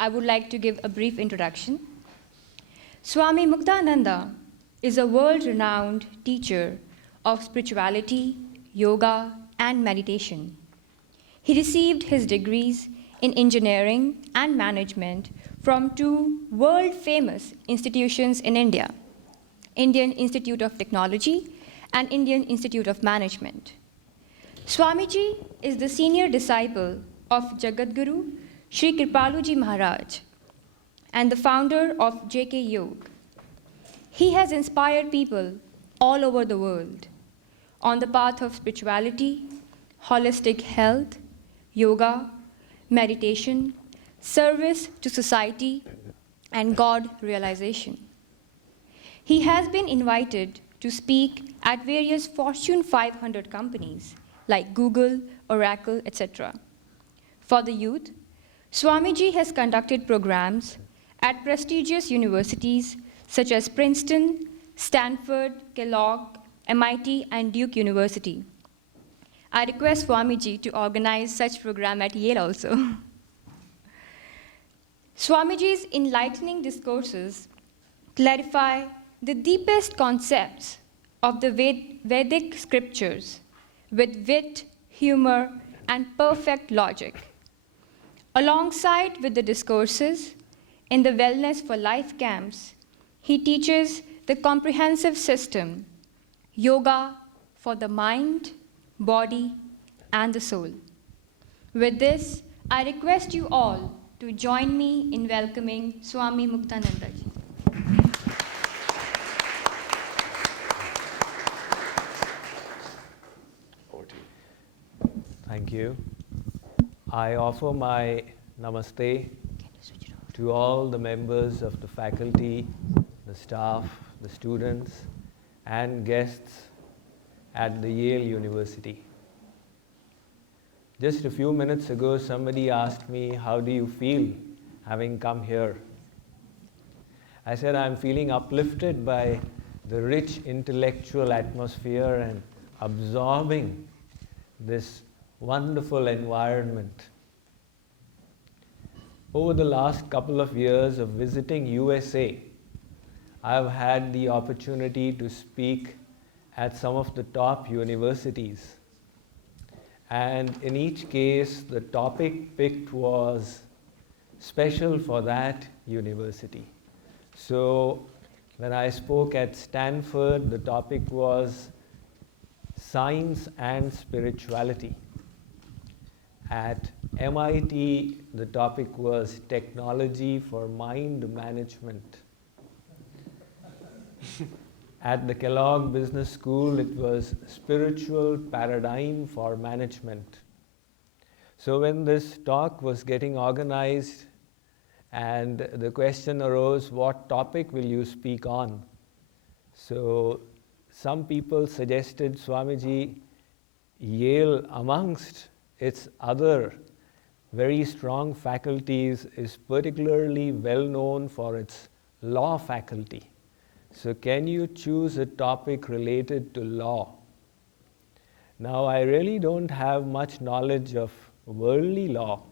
I would like to give a brief introduction. Swami Mukundananda is a world-renowned teacher of spirituality, yoga, and meditation. He received his degrees in engineering and management from two world-famous institutions in India, Indian Institute of Technology and Indian Institute of Management. Swamiji is the senior disciple of Jagadguru Shree Kripaluji Maharaj and the founder of JKYog. He has inspired people all over the world on the path of spirituality, holistic health, yoga, meditation, service to society, and God realization. He has been invited to speak at various Fortune 500 companies like Google, Oracle, etc. For the youth, Swamiji has conducted programs at prestigious universities such as Princeton, Stanford, Kellogg, MIT, and Duke University. I request Swamiji to organize such program at Yale also. Swamiji's enlightening discourses clarify the deepest concepts of the Vedic scriptures with wit, humor, and perfect logic. Alongside with the discourses, in the Wellness for Life camps, he teaches the comprehensive system, yoga for the mind, body, and the soul. With this, I request you all to join me in welcoming Swami Mukundananda ji. Thank you. I offer my namaste to all the members of the faculty, the staff, the students, and guests at the Yale University. Just a few minutes ago, somebody asked me, how do you feel having come here? I said, I'm feeling uplifted by the rich intellectual atmosphere and absorbing this wonderful environment. Over the last couple of years of visiting USA, I've had the opportunity to speak at some of the top universities. And in each case, the topic picked was special for that university. So when I spoke at Stanford, the topic was science and spirituality. At MIT, the topic was technology for mind management. At the Kellogg Business School, it was spiritual paradigm for management. So when this talk was getting organized and the question arose, what topic will you speak on? So some people suggested, Swamiji, Yale amongst its other very strong faculties is particularly well known for its law faculty. So can you choose a topic related to law? Now, I really don't have much knowledge of worldly law,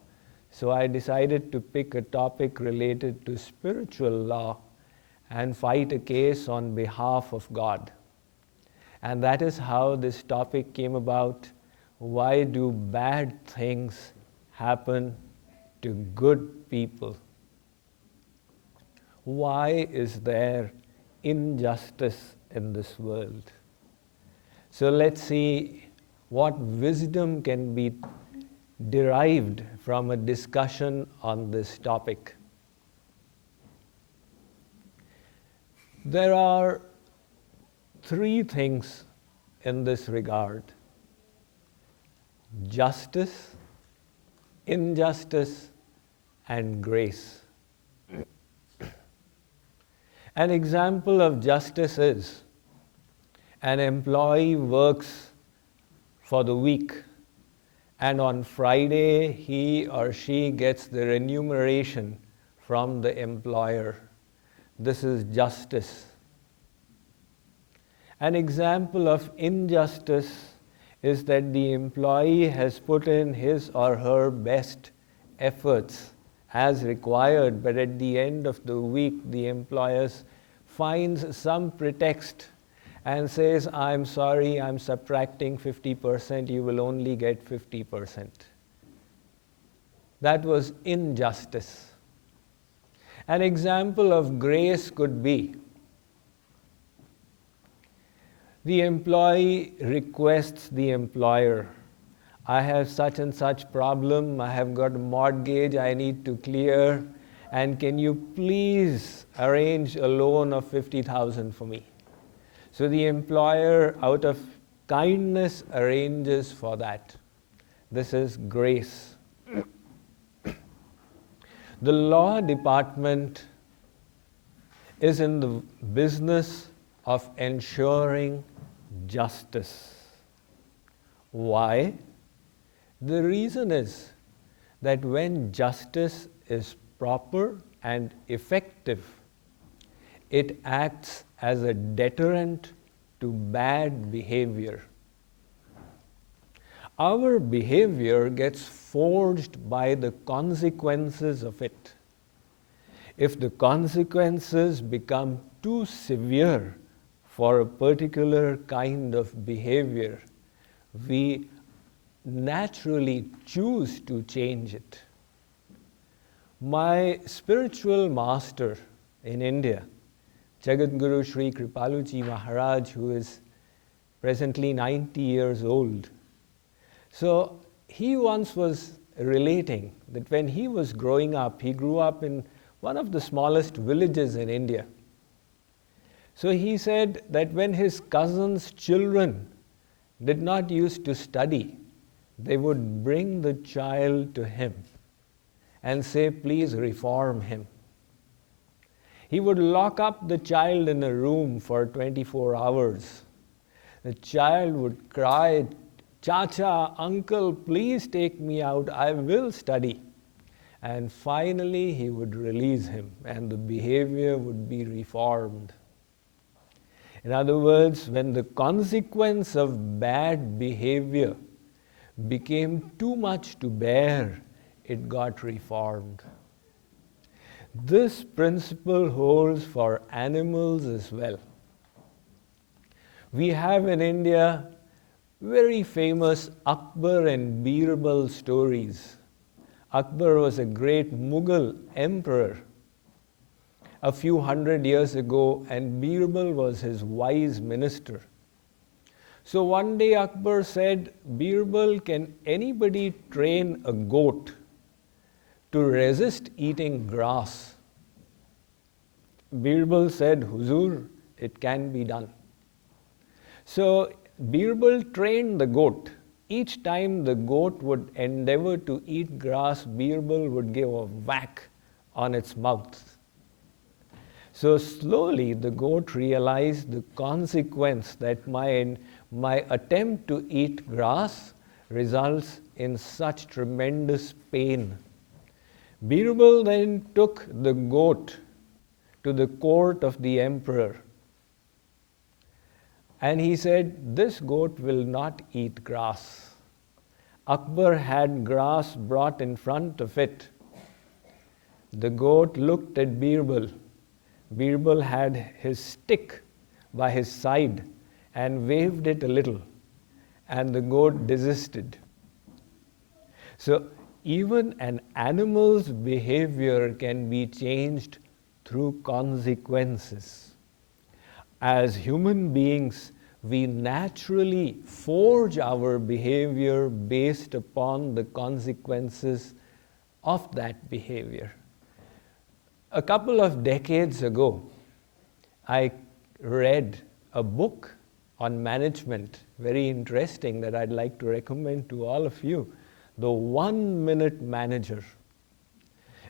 so I decided to pick a topic related to spiritual law and fight a case on behalf of God. And that is how this topic came about. Why do bad things happen to good people? Why is there injustice in this world? So let's see what wisdom can be derived from a discussion on this topic. There are three things in this regard: justice, injustice, and grace. An example of justice is an employee works for the week, and on Friday he or she gets the remuneration from the employer. This is justice. An example of injustice is that the employee has put in his or her best efforts as required, but at the end of the week, the employer finds some pretext and says, I'm sorry, I'm subtracting 50%, you will only get 50%. That was injustice. An example of grace could be the employee requests the employer, I have such and such problem, I have got a mortgage I need to clear, and can you please arrange a loan of 50,000 for me? So the employer, out of kindness, arranges for that. This is grace. The law department is in the business of ensuring justice. Why? The reason is that when justice is proper and effective, it acts as a deterrent to bad behavior. Our behavior gets forged by the consequences of it. If the consequences become too severe for a particular kind of behavior, we naturally choose to change it. My spiritual master in India, Jagadguru Shree Kripaluji Maharaj, who is presently 90 years old. So he once was relating that when he was growing up, he grew up in one of the smallest villages in India. So he said that when his cousins' children did not used to study, they would bring the child to him and say, please reform him. He would lock up the child in a room for 24 hours. The child would cry, Chacha, uncle, please take me out, I will study. And finally he would release him and the behavior would be reformed. In other words, when the consequence of bad behavior became too much to bear, it got reformed. This principle holds for animals as well. We have in India very famous Akbar and Birbal stories. Akbar was a great Mughal emperor a few hundred years ago, and Birbal was his wise minister. So one day Akbar said, Birbal, can anybody train a goat to resist eating grass? Birbal said, Huzur, it can be done. So Birbal trained the goat. Each time the goat would endeavor to eat grass, Birbal would give a whack on its mouth. So slowly the goat realized the consequence that my attempt to eat grass results in such tremendous pain. Birbal then took the goat to the court of the emperor. And he said, this goat will not eat grass. Akbar had grass brought in front of it. The goat looked at Birbal. Birbal had his stick by his side and waved it a little, and the goat desisted. So even an animal's behavior can be changed through consequences. As human beings, we naturally forge our behavior based upon the consequences of that behavior. A couple of decades ago, I read a book on management, very interesting, that I'd like to recommend to all of you, The 1 Minute Manager.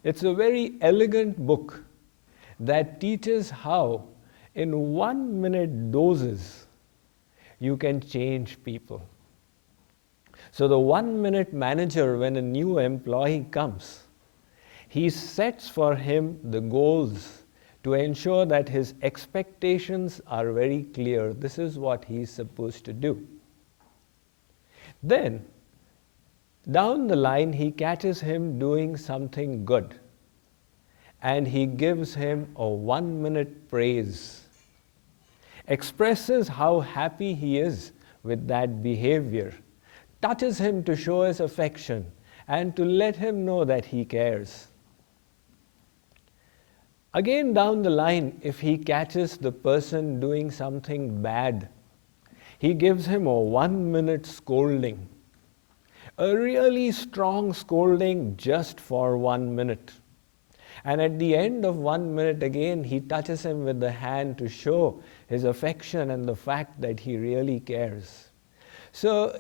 It's a very elegant book that teaches how in 1 minute doses you can change people. So the 1 minute manager, when a new employee comes, he sets for him the goals to ensure that his expectations are very clear. This is what he's supposed to do. Then, down the line, he catches him doing something good. and he gives him a 1-minute praise, expresses how happy he is with that behavior, touches him to show his affection and to let him know that he cares. Again, down the line, if he catches the person doing something bad, he gives him a 1-minute scolding, a really strong scolding just for 1 minute. And at the end of 1 minute, again, he touches him with the hand to show his affection and the fact that he really cares. So,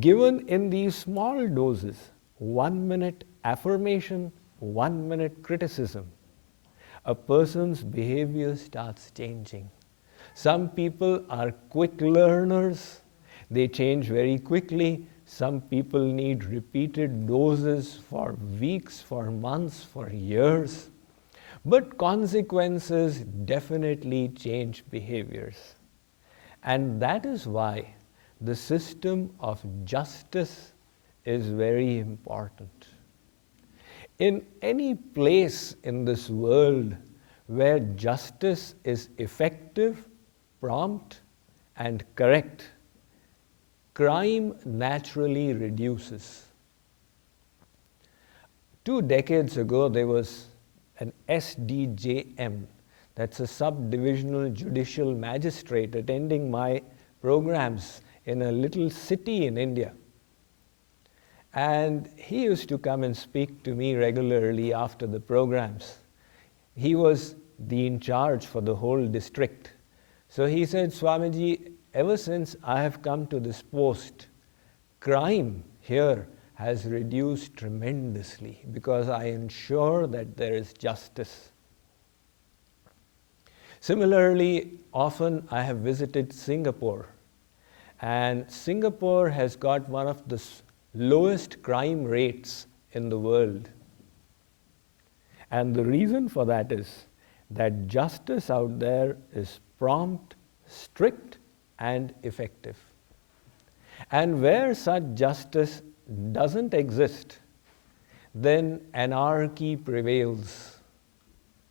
given in these small doses, 1 minute affirmation, 1 minute criticism, a person's behavior starts changing. Some people are quick learners, they change very quickly. Some people need repeated doses for weeks, for months, for years. But consequences definitely change behaviors. And that is why the system of justice is very important. In any place in this world where justice is effective, prompt, and correct, crime naturally reduces. 2 decades ago, there was an SDJM, that's a subdivisional judicial magistrate, attending my programs in a little city in India. And he used to come and speak to me regularly after the programs. He was the in charge for the whole district. So he said, Swamiji, ever since I have come to this post, crime here has reduced tremendously because I ensure that there is justice. Similarly, often I have visited Singapore, and Singapore has got one of the lowest crime rates in the world. And the reason for that is that justice out there is prompt, strict, and effective. And where such justice doesn't exist, then anarchy prevails.